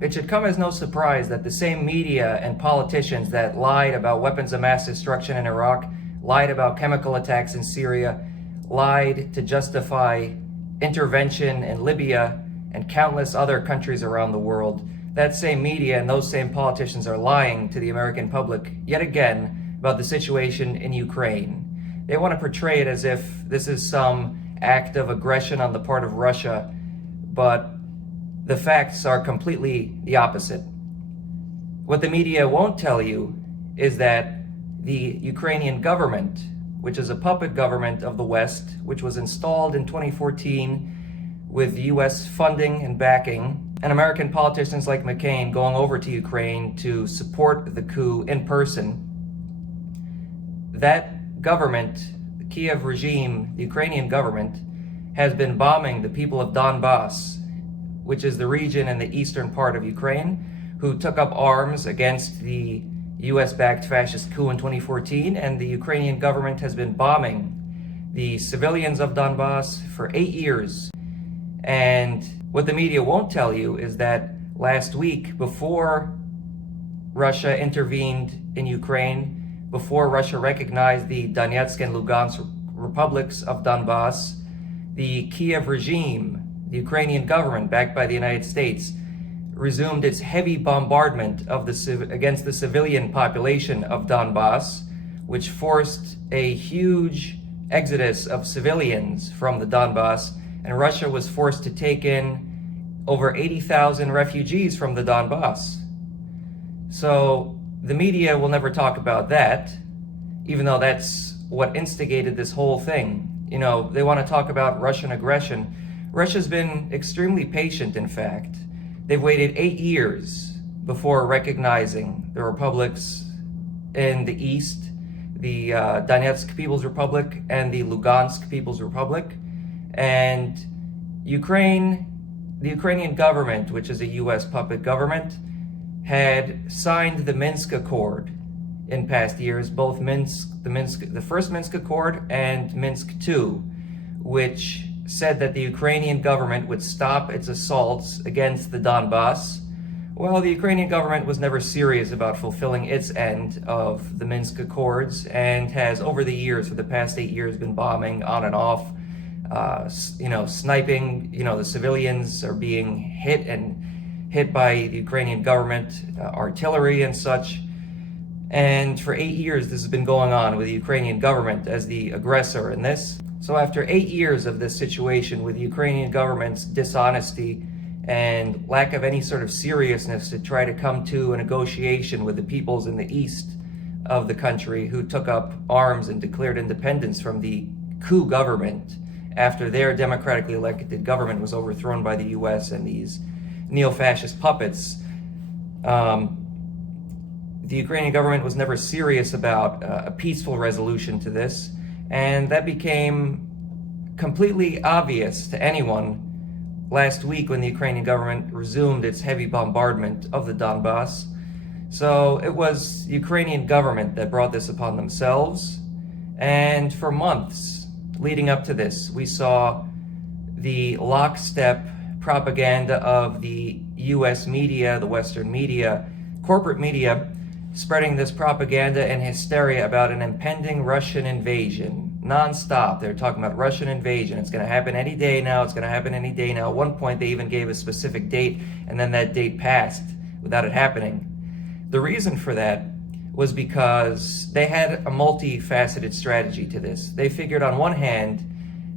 It should come as no surprise that the same media and politicians that lied about weapons of mass destruction in Iraq, lied about chemical attacks in Syria, lied to justify intervention in Libya and countless other countries around the world, that same media and those same politicians are lying to the American public yet again about the situation in Ukraine. They want to portray it as if this is some act of aggression on the part of Russia, but the facts are completely the opposite. What the media won't tell you is that the Ukrainian government, which is a puppet government of the West, which was installed in 2014 with US funding and backing, and American politicians like McCain going over to Ukraine to support the coup in person, that government, the Kiev regime, the Ukrainian government, has been bombing the people of Donbass, which is the region in the eastern part of Ukraine, who took up arms against the US-backed fascist coup in 2014, and the Ukrainian government has been bombing the civilians of Donbass for 8 years. And what the media won't tell you is that last week, before Russia intervened in Ukraine, before Russia recognized the Donetsk and Lugansk republics of Donbass, the Kiev regime, the Ukrainian government, backed by the United States, resumed its heavy bombardment of against the civilian population of Donbass, which forced a huge exodus of civilians from the Donbass, and Russia was forced to take in over 80,000 refugees from the Donbass. So the media will never talk about that, even though that's what instigated this whole thing. You know, they want to talk about Russian aggression. Russia's been extremely patient, in fact. They've waited 8 years before recognizing the republics in the east, the Donetsk People's Republic and the Lugansk People's Republic. And Ukraine, the Ukrainian government, which is a US puppet government, had signed the Minsk Accord in past years, both the first Minsk Accord and Minsk II, which said that the Ukrainian government would stop its assaults against the Donbass. Well, the Ukrainian government was never serious about fulfilling its end of the Minsk Accords and has, over the years, for the past 8 years, been bombing on and off, sniping. The civilians are being hit by the Ukrainian government, artillery and such. And for 8 years, this has been going on with the Ukrainian government as the aggressor in this. So after 8 years of this situation with the Ukrainian government's dishonesty and lack of any sort of seriousness to try to come to a negotiation with the peoples in the east of the country who took up arms and declared independence from the coup government after their democratically elected government was overthrown by the US and these neo-fascist puppets, the Ukrainian government was never serious about a peaceful resolution to this. And that became completely obvious to anyone last week when the Ukrainian government resumed its heavy bombardment of the Donbass. So it was the Ukrainian government that brought this upon themselves. And for months leading up to this, we saw the lockstep propaganda of the US media, the Western media, corporate media, spreading this propaganda and hysteria about an impending Russian invasion. Non-stop, they're talking about Russian invasion. It's going to happen any day now. It's going to happen any day now. At one point, they even gave a specific date, and then that date passed without it happening. The reason for that was because they had a multifaceted strategy to this. They figured on one hand,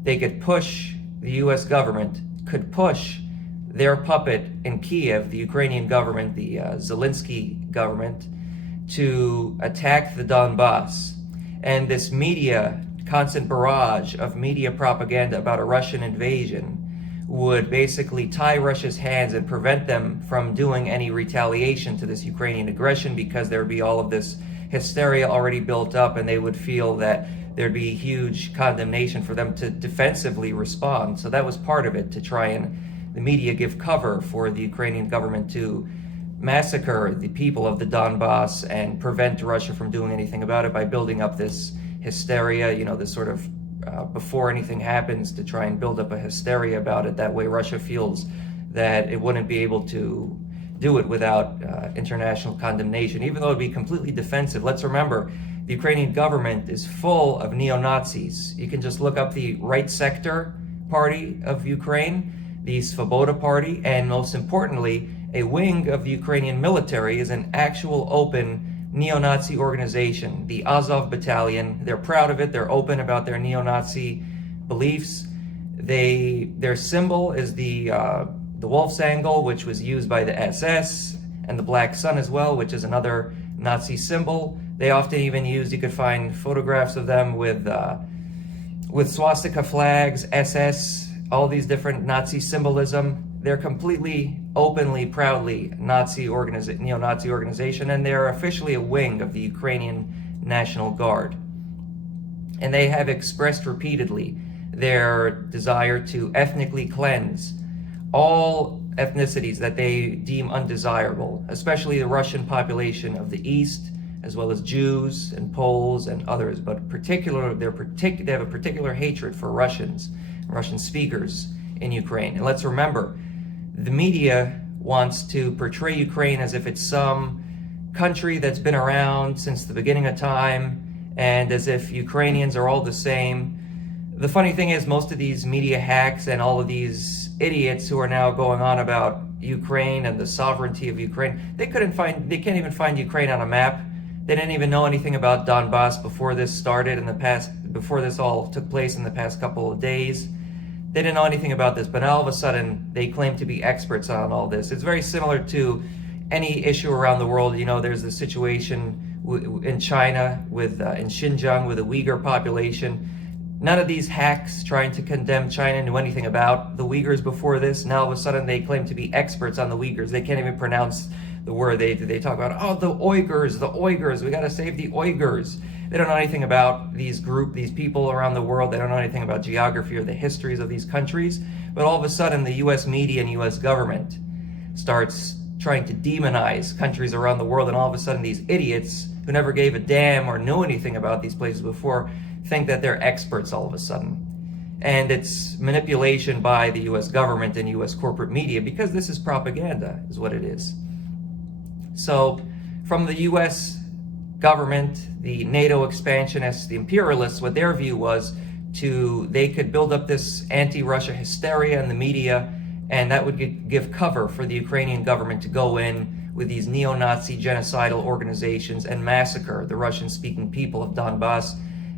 they could push, the US government could push their puppet in Kiev, the Ukrainian government, the Zelensky government, to attack the Donbass. And this media, constant barrage of media propaganda about a Russian invasion would basically tie Russia's hands and prevent them from doing any retaliation to this Ukrainian aggression, because there would be all of this hysteria already built up, and they would feel that there'd be huge condemnation for them to defensively respond. So that was part of it, to try and the media give cover for the Ukrainian government to massacre the people of the Donbass and prevent Russia from doing anything about it by building up this hysteria, this sort of before anything happens, to try and build up a hysteria about it. That way Russia feels that it wouldn't be able to do it without international condemnation, even though it'd be completely defensive. Let's remember, the Ukrainian government is full of neo-Nazis. You can just look up the Right Sector Party of Ukraine, the Svoboda Party, and most importantly, a wing of the Ukrainian military is an actual open neo-Nazi organization, the Azov Battalion. They're proud of it. They're open about their neo-Nazi beliefs. Their symbol is the wolf's angle, which was used by the SS, and the black sun as well, which is another Nazi symbol. They often even used, you could find photographs of them with swastika flags, SS, all these different Nazi symbolism. They're completely, openly, proudly neo-Nazi organization, and they're officially a wing of the Ukrainian National Guard. And they have expressed repeatedly their desire to ethnically cleanse all ethnicities that they deem undesirable, especially the Russian population of the East, as well as Jews and Poles and others. But they have a particular hatred for Russians, Russian speakers in Ukraine. And let's remember, the media wants to portray Ukraine as if it's some country that's been around since the beginning of time, and as if Ukrainians are all the same. The funny thing is, most of these media hacks and all of these idiots who are now going on about Ukraine and the sovereignty of Ukraine, they can't even find Ukraine on a map. They didn't even know anything about Donbass before this started before this all took place in the past couple of days. They didn't know anything about this, but now all of a sudden they claim to be experts on all this. It's very similar to any issue around the world. You know, there's the situation in China in Xinjiang with the Uyghur population. None of these hacks trying to condemn China knew anything about the Uyghurs before this. Now all of a sudden they claim to be experts on the Uyghurs. They can't even pronounce the word. They talk about, oh, the Uyghurs, we got to save the Uyghurs. They don't know anything about these people around the world. They don't know anything about geography or the histories of these countries. But all of a sudden, the U.S. media and U.S. government starts trying to demonize countries around the world. And all of a sudden, these idiots who never gave a damn or knew anything about these places before think that they're experts all of a sudden. And it's manipulation by the U.S. government and U.S. corporate media, because this is propaganda, is what it is. So from the U.S. government, the NATO expansionists, the imperialists, what their view was they could build up this anti-Russia hysteria in the media, and that would give cover for the Ukrainian government to go in with these neo-Nazi genocidal organizations and massacre the Russian-speaking people of Donbass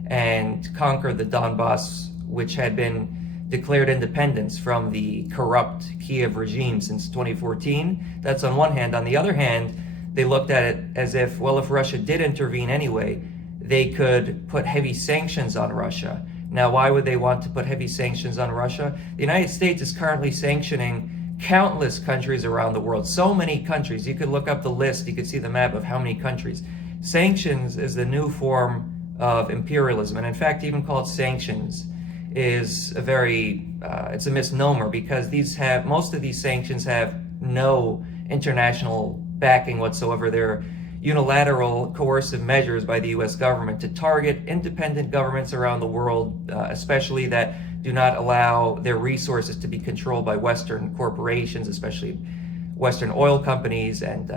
and conquer the Donbass, which had been declared independence from the corrupt Kiev regime since 2014. That's on one hand. On the other hand, they looked at it as if, well, if Russia did intervene anyway, they could put heavy sanctions on Russia. Now, why would they want to put heavy sanctions on Russia? The United States is currently sanctioning countless countries around the world. So many countries. You could look up the list. You could see the map of how many countries. Sanctions is the new form of imperialism. And in fact, even called sanctions is it's a misnomer, because most of these sanctions have no international backing whatsoever. They're unilateral coercive measures by the U.S. government to target independent governments around the world, especially that do not allow their resources to be controlled by Western corporations, especially Western oil companies and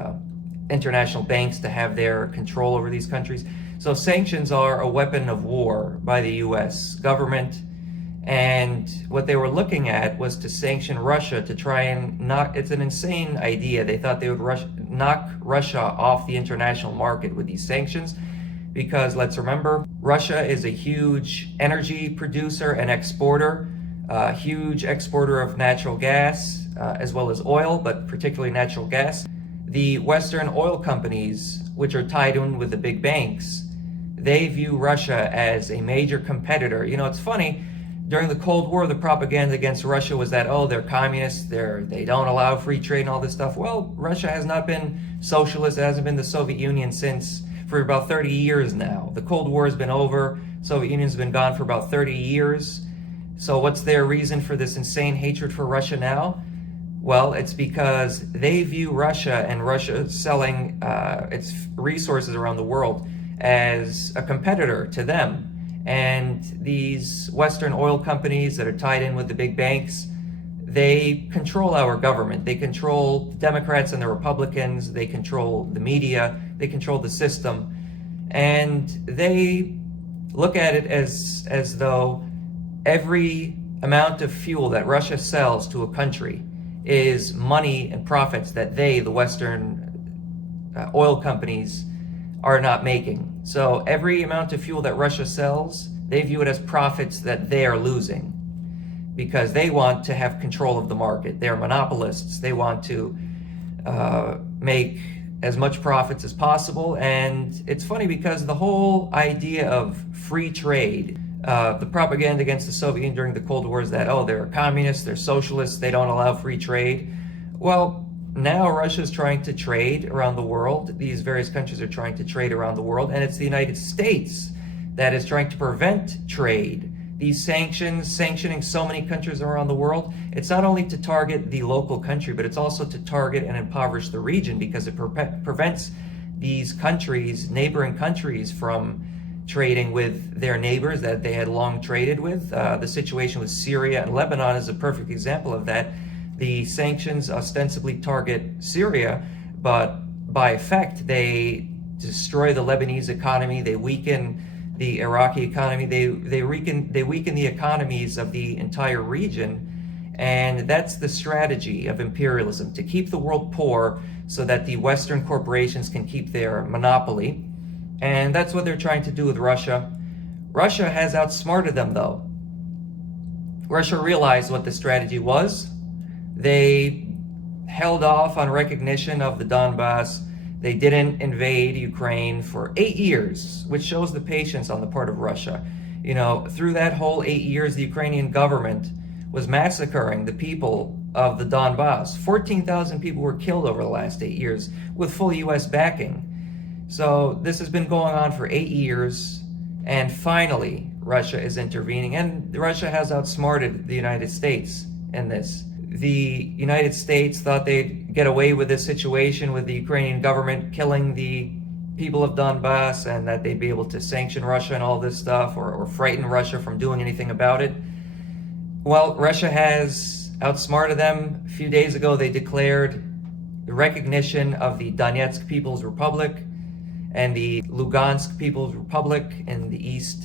international banks, to have their control over these countries. So sanctions are a weapon of war by the U.S. government. And what they were looking at was to sanction Russia to try and it's an insane idea. They thought they would knock Russia off the international market with these sanctions, because let's remember, Russia is a huge energy producer and exporter, a huge exporter of natural gas, as well as oil, but particularly natural gas. The Western oil companies, which are tied in with the big banks, they view Russia as a major competitor. You know, it's funny. During the Cold War, the propaganda against Russia was that, oh, they're communists, they don't allow free trade and all this stuff. Well, Russia has not been socialist. It hasn't been the Soviet Union for about 30 years now. The Cold War has been over. Soviet Union's been gone for about 30 years. So what's their reason for this insane hatred for Russia now? Well, it's because they view Russia and Russia selling its resources around the world as a competitor to them. And these Western oil companies that are tied in with the big banks, they control our government. They control the Democrats and the Republicans. They control the media. They control the system. And they look at it as though every amount of fuel that Russia sells to a country is money and profits that they, the Western oil companies, are not making. So every amount of fuel that Russia sells, they view it as profits that they are losing because they want to have control of the market. They're monopolists. They want to make as much profits as possible. And it's funny because the whole idea of free trade, the propaganda against the Soviet Union during the Cold War is that, oh, they're communists, they're socialists, they don't allow free trade. Well, now Russia is trying to trade around the world. These various countries are trying to trade around the world, and it's the United States that is trying to prevent trade. These sanctions, sanctioning so many countries around the world, it's not only to target the local country, but it's also to target and impoverish the region because it prevents these countries, neighboring countries, from trading with their neighbors that they had long traded with. The situation with Syria and Lebanon is a perfect example of that. The sanctions ostensibly target Syria, but by effect, they destroy the Lebanese economy, they weaken the Iraqi economy, they weaken the economies of the entire region. And that's the strategy of imperialism, to keep the world poor so that the Western corporations can keep their monopoly. And that's what they're trying to do with Russia. Russia has outsmarted them, though. Russia realized what the strategy was. They held off on recognition of the Donbass. They didn't invade Ukraine for 8 years, which shows the patience on the part of Russia. You know, through that whole 8 years, the Ukrainian government was massacring the people of the Donbass. 14,000 people were killed over the last 8 years with full US backing. So this has been going on for 8 years, and finally Russia is intervening, and Russia has outsmarted the United States in this. The United States thought they'd get away with this situation with the Ukrainian government killing the people of Donbass, and that they'd be able to sanction Russia and all this stuff, or frighten Russia from doing anything about it. Well, Russia has outsmarted them. A few days ago, they declared the recognition of the Donetsk People's Republic and the Lugansk People's Republic in the east,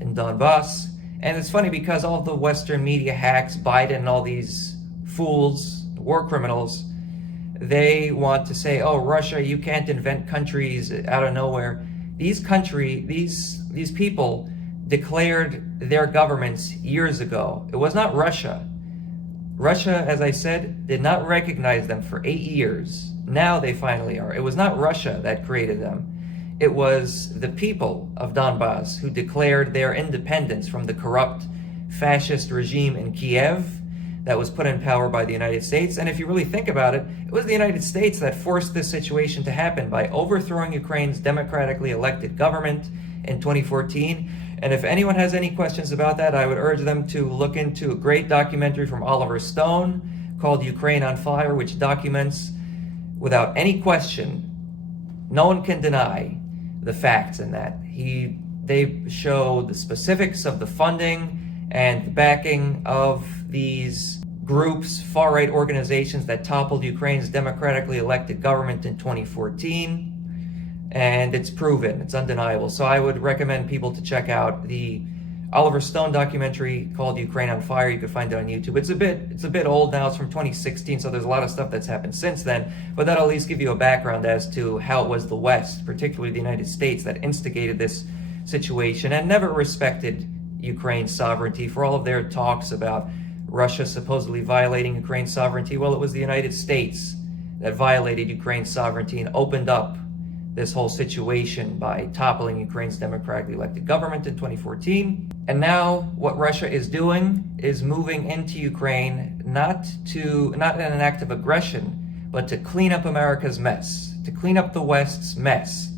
in Donbass. And it's funny because all the Western media hacks, Biden and all these fools, war criminals, they want to say, oh, Russia, you can't invent countries out of nowhere. These people declared their governments years ago. It was not Russia. Russia, as I said, did not recognize them for 8 years. Now they finally are. It was not Russia that created them. It was the people of Donbass who declared their independence from the corrupt fascist regime in Kiev that was put in power by the United States. And if you really think about it, it was the United States that forced this situation to happen by overthrowing Ukraine's democratically elected government in 2014. And if anyone has any questions about that, I would urge them to look into a great documentary from Oliver Stone called Ukraine on Fire, which documents without any question, no one can deny the facts in that. They show the specifics of the funding and the backing of these groups, far-right organizations that toppled Ukraine's democratically elected government in 2014. And it's proven, it's undeniable. So I would recommend people to check out the Oliver Stone documentary called Ukraine on Fire. You can find it on YouTube. It's a bit old now. It's from 2016, so there's a lot of stuff that's happened since then. But that'll at least give you a background as to how it was the West, particularly the United States, that instigated this situation and never respected Ukraine's sovereignty. For all of their talks about Russia supposedly violating Ukraine's sovereignty, well, it was the United States that violated Ukraine's sovereignty and opened up this whole situation by toppling Ukraine's democratically elected government in 2014. And now what Russia is doing is moving into Ukraine, not in an act of aggression, but to clean up America's mess, to clean up the West's mess.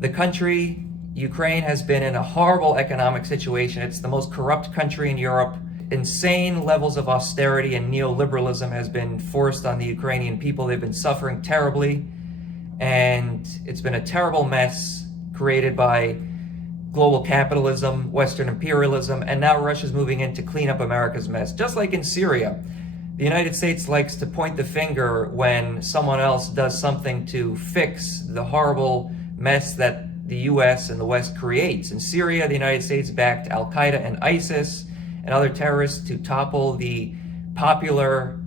The country, Ukraine, has been in a horrible economic situation. It's the most corrupt country in Europe. Insane levels of austerity and neoliberalism has been forced on the Ukrainian people. They've been suffering terribly. And it's been a terrible mess created by global capitalism, Western imperialism, and now Russia's moving in to clean up America's mess. Just like in Syria, the United States likes to point the finger when someone else does something to fix the horrible mess that the US and the West creates. In Syria, the United States backed Al-Qaeda and ISIS and other terrorists to topple the popular,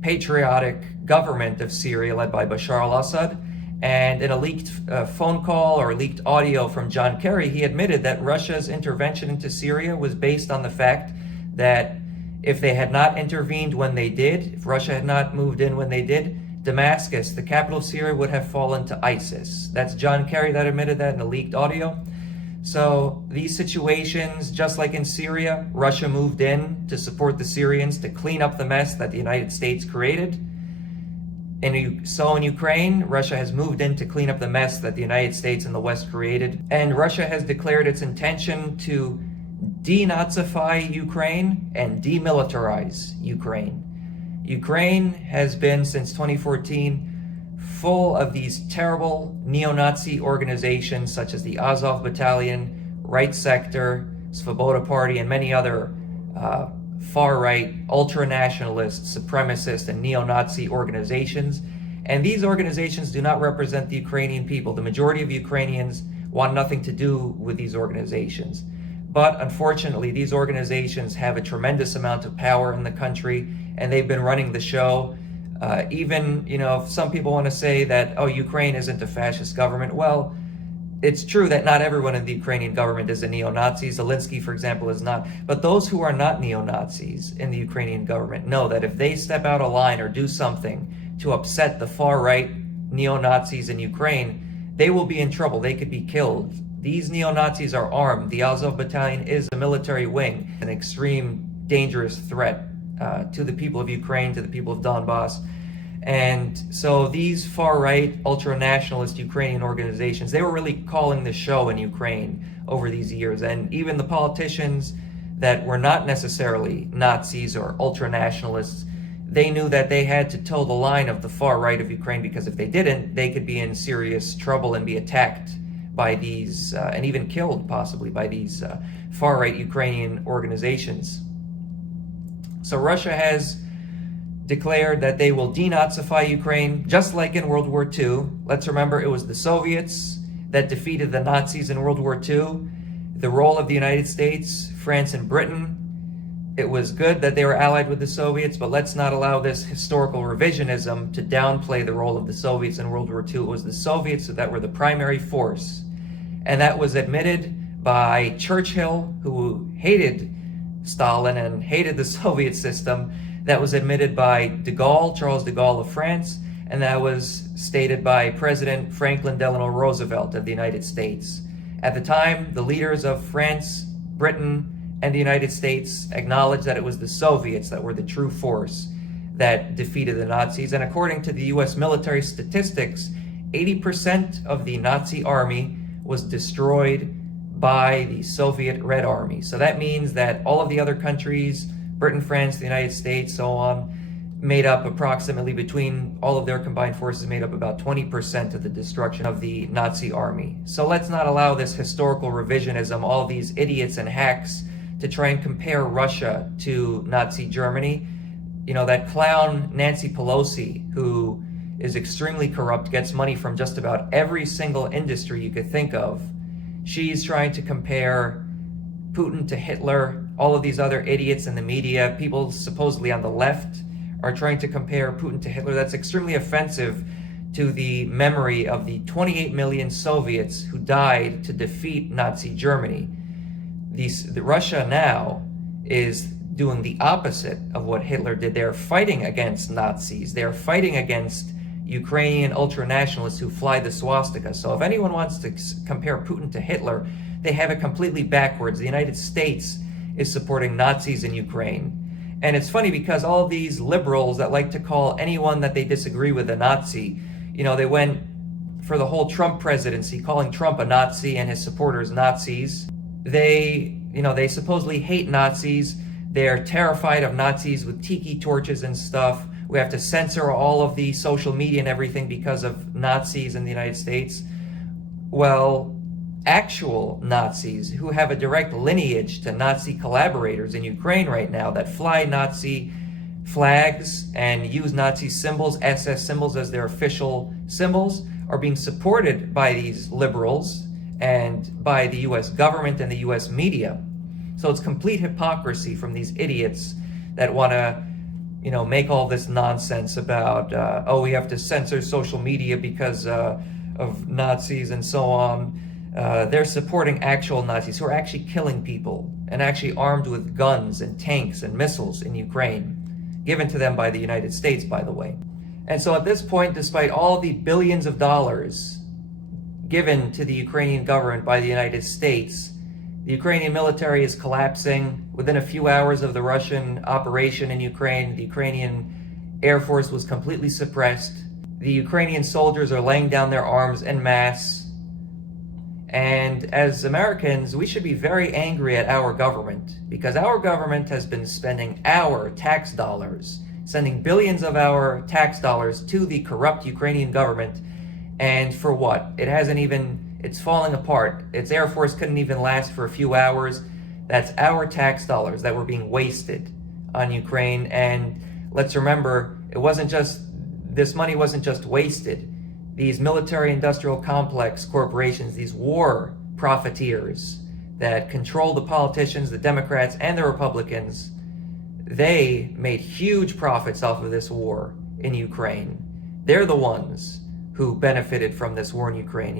patriotic government of Syria led by Bashar al-Assad. And in a leaked phone call or leaked audio from John Kerry, he admitted that Russia's intervention into Syria was based on the fact that if they had not intervened when they did, if Russia had not moved in when they did, Damascus, the capital of Syria, would have fallen to ISIS. That's John Kerry that admitted that in a leaked audio. So these situations, just like in Syria, Russia moved in to support the Syrians to clean up the mess that the United States created. So in Ukraine, Russia has moved in to clean up the mess that the United States and the West created. And Russia has declared its intention to denazify Ukraine and demilitarize Ukraine. Ukraine has been, since 2014, full of these terrible neo-Nazi organizations such as the Azov Battalion, Right Sector, Svoboda Party, and many other far-right, ultra-nationalist, supremacist, and neo-Nazi organizations. And these organizations do not represent the Ukrainian people. The majority of Ukrainians want nothing to do with these organizations. But unfortunately, these organizations have a tremendous amount of power in the country, and they've been running the show. Even, if some people want to say that, oh, Ukraine isn't a fascist government. Well, it's true that not everyone in the Ukrainian government is a neo-Nazi. Zelensky, for example, is not. But those who are not neo-Nazis in the Ukrainian government know that if they step out of line or do something to upset the far-right neo-Nazis in Ukraine, they will be in trouble. They could be killed. These neo-Nazis are armed. The Azov Battalion is a military wing, an extreme, dangerous threat to the people of Ukraine, to the people of Donbass. And so these far-right, ultra-nationalist Ukrainian organizations, they were really calling the show in Ukraine over these years. And even the politicians that were not necessarily Nazis or ultra-nationalists, they knew that they had to toe the line of the far-right of Ukraine, because if they didn't, they could be in serious trouble and be attacked by these, and even killed possibly by these far-right Ukrainian organizations. So Russia has declared that they will denazify Ukraine, just like in World War II. Let's remember, it was the Soviets that defeated the Nazis in World War II. The role of the United States, France, and Britain, it was good that they were allied with the Soviets, but let's not allow this historical revisionism to downplay the role of the Soviets in World War II. It was the Soviets that were the primary force. And that was admitted by Churchill, who hated Stalin and hated the Soviet system. That was admitted by de Gaulle, Charles de Gaulle of France, and that was stated by President Franklin Delano Roosevelt of the United States. At the time, the leaders of France, Britain, and the United States acknowledged that it was the Soviets that were the true force that defeated the Nazis. And according to the US military statistics, 80% of the Nazi army was destroyed by the Soviet Red Army. So that means that all of the other countries, Britain, France, the United States, so on, made up approximately, between all of their combined forces, made up about 20% of the destruction of the Nazi army. So let's not allow this historical revisionism, all these idiots and hacks, to try and compare Russia to Nazi Germany. That clown Nancy Pelosi, who is extremely corrupt, gets money from just about every single industry you could think of. She's trying to compare Putin to Hitler. All of these other idiots in the media, people supposedly on the left, are trying to compare Putin to Hitler. That's extremely offensive to the memory of the 28 million Soviets who died to defeat Nazi Germany. Russia now is doing the opposite of what Hitler did. They're fighting against Nazis. They're fighting against Ukrainian ultranationalists who fly the swastika. So if anyone wants to compare Putin to Hitler, they have it completely backwards. The United States is supporting Nazis in Ukraine. And it's funny because all these liberals that like to call anyone that they disagree with a Nazi, they went for the whole Trump presidency, calling Trump a Nazi and his supporters Nazis. They supposedly hate Nazis. They're terrified of Nazis with tiki torches and stuff. We have to censor all of the social media and everything because of Nazis in the United States. Well, actual Nazis who have a direct lineage to Nazi collaborators in Ukraine right now that fly Nazi flags and use Nazi symbols, SS symbols, as their official symbols, are being supported by these liberals and by the US government and the US media. So it's complete hypocrisy from these idiots that want to, make all this nonsense about, we have to censor social media because of Nazis and so on. They're supporting actual Nazis who are actually killing people and actually armed with guns and tanks and missiles in Ukraine, given to them by the United States, by the way. And so at this point, despite all the billions of dollars given to the Ukrainian government by the United States, the Ukrainian military is collapsing. Within a few hours of the Russian operation in Ukraine, the Ukrainian Air Force was completely suppressed. The Ukrainian soldiers are laying down their arms en masse. And as Americans, we should be very angry at our government, because our government has been spending our tax dollars, sending billions of our tax dollars to the corrupt Ukrainian government. And for what? It's falling apart. Its Air Force couldn't even last for a few hours. That's our tax dollars that were being wasted on Ukraine. And let's remember, this money wasn't just wasted. These military-industrial complex corporations, these war profiteers that control the politicians, the Democrats and the Republicans, they made huge profits off of this war in Ukraine. They're the ones who benefited from this war in Ukraine.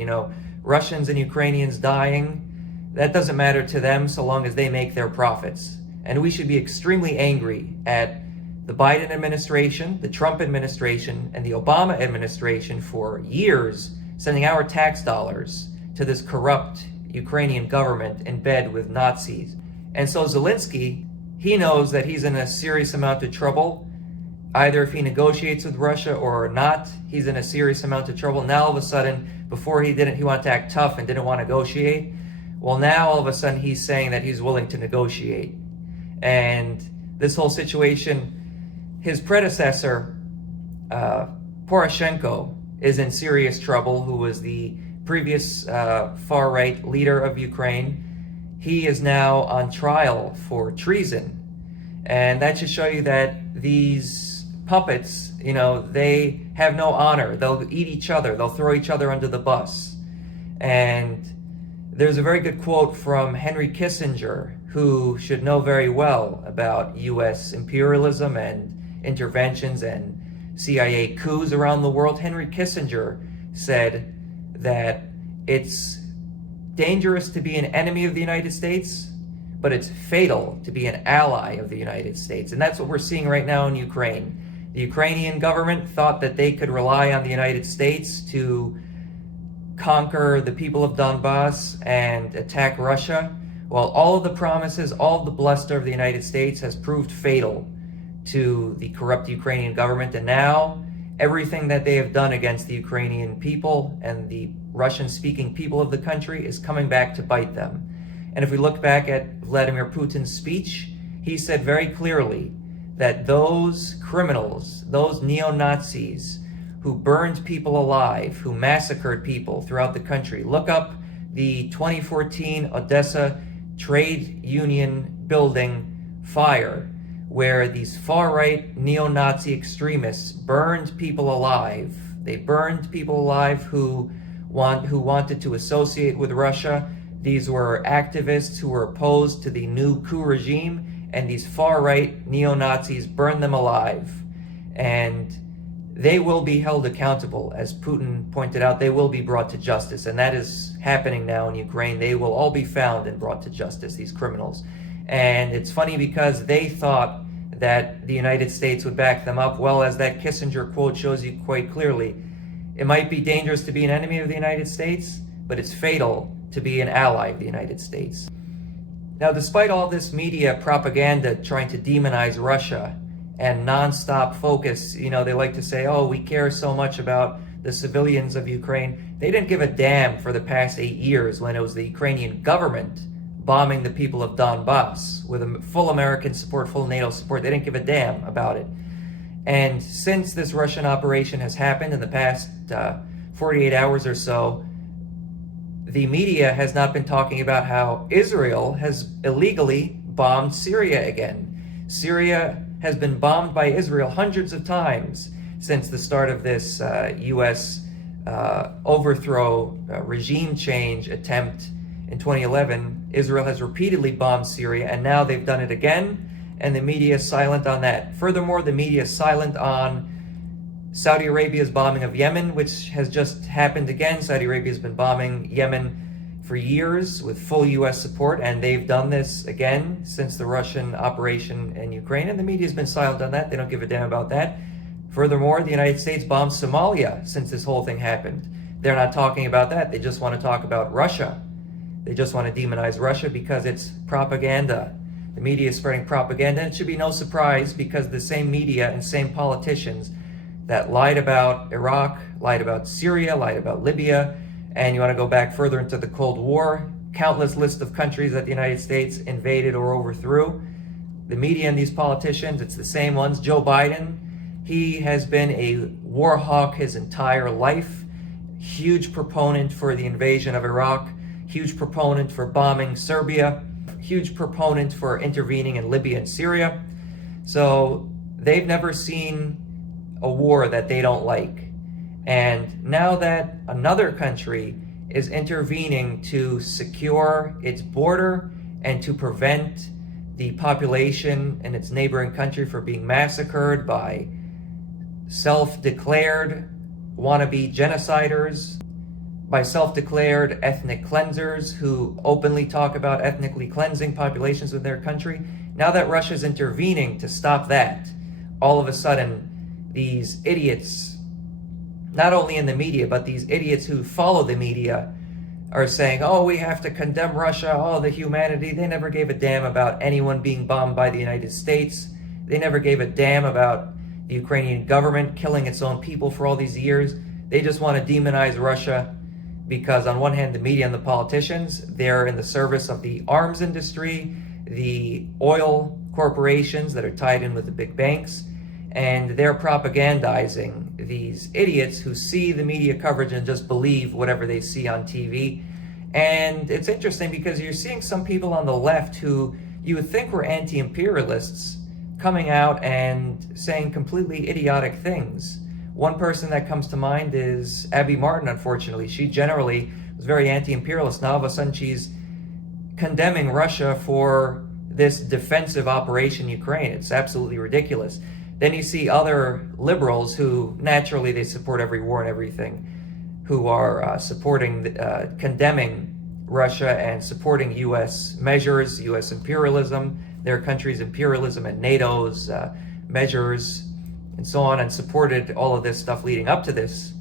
Russians and Ukrainians dying, that doesn't matter to them so long as they make their profits. And we should be extremely angry at the Biden administration, the Trump administration, and the Obama administration for years sending our tax dollars to this corrupt Ukrainian government in bed with Nazis. And so Zelensky, he knows that he's in a serious amount of trouble. Either if he negotiates with Russia or not, he's in a serious amount of trouble. Now all of a sudden, before he wanted to act tough and didn't want to negotiate. Well, now all of a sudden he's saying that he's willing to negotiate. And this whole situation, his predecessor, Poroshenko, is in serious trouble, who was the previous far-right leader of Ukraine. He is now on trial for treason. And that should show you that these puppets, they have no honor. They'll eat each other. They'll throw each other under the bus. And there's a very good quote from Henry Kissinger, who should know very well about US imperialism and interventions and CIA coups around the world. Henry Kissinger said that it's dangerous to be an enemy of the United States, but it's fatal to be an ally of the United States. And that's what we're seeing right now in Ukraine. The Ukrainian government thought that they could rely on the United States to conquer the people of Donbass and attack Russia. Well, all of the promises, all of the bluster of the United States has proved fatal to the corrupt Ukrainian government. And now everything that they have done against the Ukrainian people and the Russian-speaking people of the country is coming back to bite them. And if we look back at Vladimir Putin's speech, he said very clearly that those criminals, those neo-Nazis who burned people alive, who massacred people throughout the country. Look up the 2014 Odessa trade union building fire, where these far-right neo-Nazi extremists burned people alive. They burned people alive who wanted to associate with Russia. These were activists who were opposed to the new coup regime, and these far-right neo-Nazis burned them alive. And they will be held accountable. As Putin pointed out, they will be brought to justice, and that is happening now in Ukraine. They will all be found and brought to justice, these criminals. And it's funny because they thought that the United States would back them up. Well, as that Kissinger quote shows you quite clearly, it might be dangerous to be an enemy of the United States, but it's fatal to be an ally of the United States. Now, despite all this media propaganda trying to demonize Russia and nonstop focus, they like to say, oh, we care so much about the civilians of Ukraine. They didn't give a damn for the past 8 years when it was the Ukrainian government bombing the people of Donbass with full American support, full NATO support. They didn't give a damn about it. And since this Russian operation has happened in the past 48 hours or so, the media has not been talking about how Israel has illegally bombed Syria again. Syria has been bombed by Israel hundreds of times since the start of this U.S. Overthrow regime change attempt in 2011. Israel has repeatedly bombed Syria, and now they've done it again, and the media is silent on that. Furthermore, the media is silent on Saudi Arabia's bombing of Yemen, which has just happened again. Saudi Arabia has been bombing Yemen for years with full U.S. support, and they've done this again since the Russian operation in Ukraine, and the media has been silent on that. They don't give a damn about that. Furthermore, the United States bombed Somalia since this whole thing happened. They're not talking about that. They just want to talk about Russia. They just want to demonize Russia because it's propaganda. The media is spreading propaganda, and it should be no surprise because the same media and same politicians that lied about Iraq, lied about Syria, lied about Libya, and you want to go back further into the Cold War, countless list of countries that the United States invaded or overthrew. The media and these politicians, it's the same ones. Joe Biden, he has been a war hawk his entire life, huge proponent for the invasion of Iraq, huge proponent for bombing Serbia, huge proponent for intervening in Libya and Syria. So they've never seen a war that they don't like. And now that another country is intervening to secure its border and to prevent the population in its neighboring country from being massacred by self-declared wannabe genociders, by self-declared ethnic cleansers who openly talk about ethnically cleansing populations in their country, now that Russia's intervening to stop that, all of a sudden these idiots, not only in the media, but these idiots who follow the media are saying, oh, we have to condemn Russia, oh, the humanity. They never gave a damn about anyone being bombed by the United States. They never gave a damn about the Ukrainian government killing its own people for all these years. They just want to demonize Russia because on one hand, the media and the politicians, they're in the service of the arms industry, the oil corporations that are tied in with the big banks, and they're propagandizing these idiots who see the media coverage and just believe whatever they see on TV. And it's interesting because you're seeing some people on the left who you would think were anti-imperialists coming out and saying completely idiotic things. One person that comes to mind is Abby Martin, unfortunately. She generally was very anti-imperialist. Now all of a sudden she's condemning Russia for this defensive operation in Ukraine. It's absolutely ridiculous. Then you see other liberals who naturally they support every war and everything, who are condemning Russia and supporting U.S. measures, U.S. imperialism, their country's imperialism and NATO's measures, and so on, and supported all of this stuff leading up to this.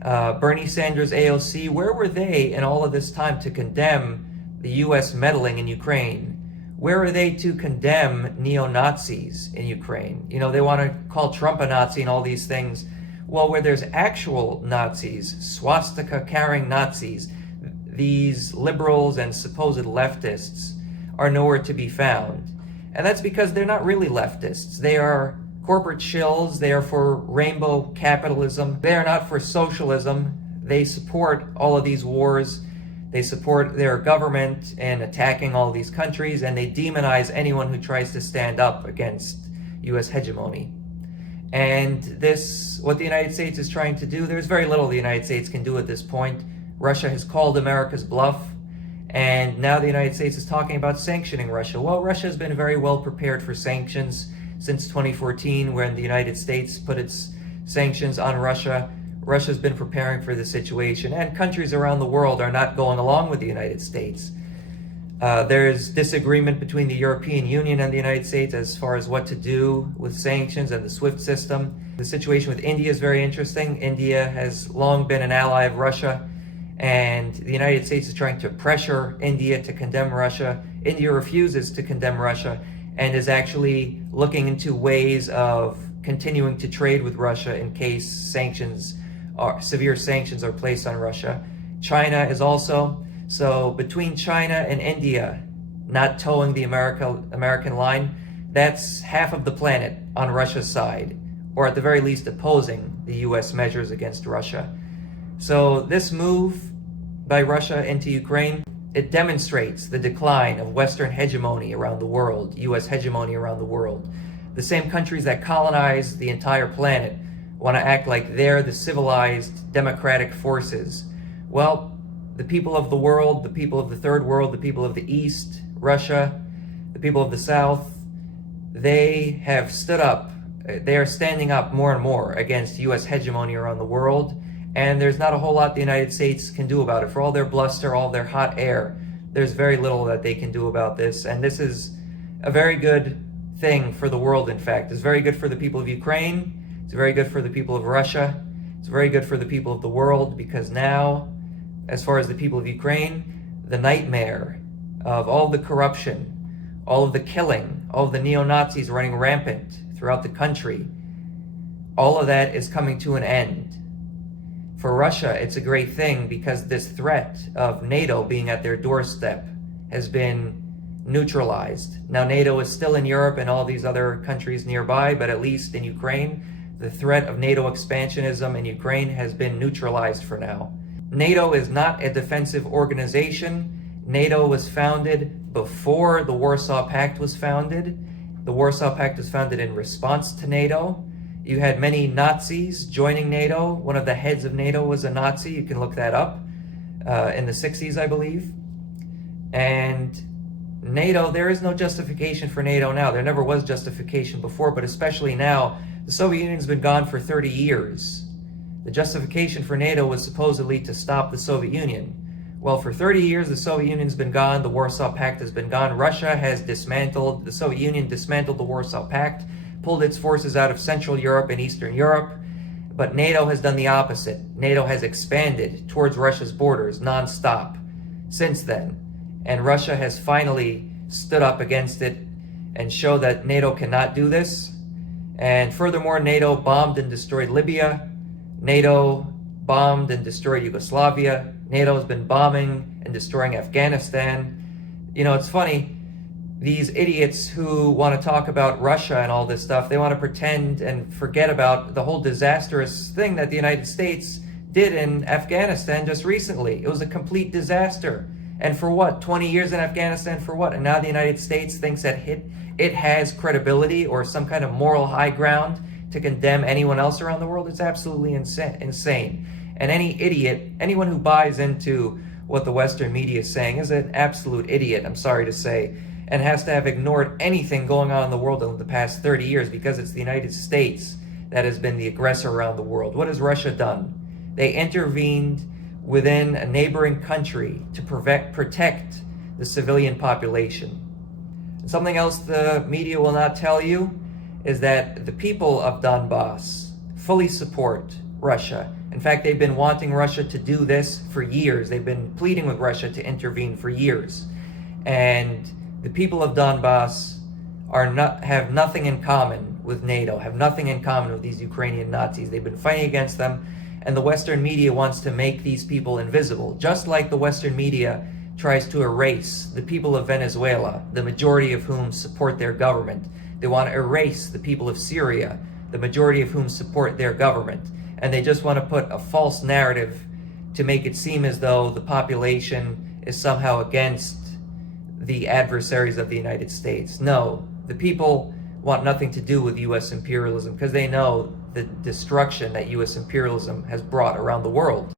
Bernie Sanders, AOC, where were they in all of this time to condemn the U.S. meddling in Ukraine? Where are they to condemn neo-Nazis in Ukraine? You know, they want to call Trump a Nazi and all these things. Well, where there's actual Nazis, swastika-carrying Nazis, these liberals and supposed leftists are nowhere to be found. And that's because they're not really leftists. They are corporate shills. They are for rainbow capitalism. They are not for socialism. They support all of these wars. They support their government in attacking all these countries, and they demonize anyone who tries to stand up against U.S. hegemony. And this, what the United States is trying to do, there's very little the United States can do at this point. Russia has called America's bluff, and now the United States is talking about sanctioning Russia. Well, Russia has been very well prepared for sanctions since 2014, when the United States put its sanctions on Russia. Russia's been preparing for this situation, and countries around the world are not going along with the United States. There's disagreement between the European Union and the United States as far as what to do with sanctions and the SWIFT system. The situation with India is very interesting. India has long been an ally of Russia, and the United States is trying to pressure India to condemn Russia. India refuses to condemn Russia and is actually looking into ways of continuing to trade with Russia in case severe sanctions are placed on Russia. China is also, so between China and India not towing the American line, that's half of the planet on Russia's side, or at the very least opposing the US measures against Russia. So this move by Russia into Ukraine, it demonstrates the decline of Western hegemony around the world, US hegemony around the world. The same countries that colonize the entire planet want to act like they're the civilized democratic forces. Well, the people of the world, the people of the third world, the people of the East, Russia, the people of the South, they have stood up. They are standing up more and more against US hegemony around the world, and there's not a whole lot the United States can do about it. For all their bluster, all their hot air, there's very little that they can do about this, and this is a very good thing for the world. In fact, it's very good for the people of Ukraine, it's very good for the people of Russia, it's very good for the people of the world, because now, as far as the people of Ukraine, the nightmare of all the corruption, all of the killing, all of the neo-Nazis running rampant throughout the country, all of that is coming to an end. For Russia, it's a great thing because this threat of NATO being at their doorstep has been neutralized. Now, NATO is still in Europe and all these other countries nearby, but at least in Ukraine, the threat of NATO expansionism in Ukraine has been neutralized for now. NATO is not a defensive organization. NATO was founded before the Warsaw Pact was founded. The Warsaw Pact was founded in response to NATO. You had many Nazis joining NATO. One of the heads of NATO was a Nazi. You can look that up in the 60s, I believe. And NATO, there is no justification for NATO now. There never was justification before, but especially now. The Soviet Union's been gone for 30 years. The justification for NATO was supposedly to stop the Soviet Union. Well, for 30 years, the Soviet Union's been gone. The Warsaw Pact has been gone. Russia has dismantled, the Soviet Union dismantled the Warsaw Pact, pulled its forces out of Central Europe and Eastern Europe. But NATO has done the opposite. NATO has expanded towards Russia's borders nonstop since then. And Russia has finally stood up against it and showed that NATO cannot do this. And furthermore, NATO bombed and destroyed Libya. NATO bombed and destroyed Yugoslavia. NATO has been bombing and destroying Afghanistan. You know, it's funny, these idiots who want to talk about Russia and all this stuff, they want to pretend and forget about the whole disastrous thing that the United States did in Afghanistan just recently. It was a complete disaster. And for what? 20 years in Afghanistan for what? And now the United States thinks that it has credibility or some kind of moral high ground to condemn anyone else around the world. It's absolutely insane. And any idiot, anyone who buys into what the Western media is saying is an absolute idiot, I'm sorry to say, and has to have ignored anything going on in the world in the past 30 years because it's the United States that has been the aggressor around the world. What has Russia done? They intervened within a neighboring country to protect the civilian population. And something else the media will not tell you is that the people of Donbass fully support Russia. In fact, they've been wanting Russia to do this for years. They've been pleading with Russia to intervene for years. And the people of Donbass have nothing in common with NATO, have nothing in common with these Ukrainian Nazis. They've been fighting against them, and the Western media wants to make these people invisible, just like the Western media tries to erase the people of Venezuela, the majority of whom support their government. They want to erase the people of Syria, the majority of whom support their government. And they just want to put a false narrative to make it seem as though the population is somehow against the adversaries of the United States. No, the people want nothing to do with US imperialism because they know the destruction that US imperialism has brought around the world.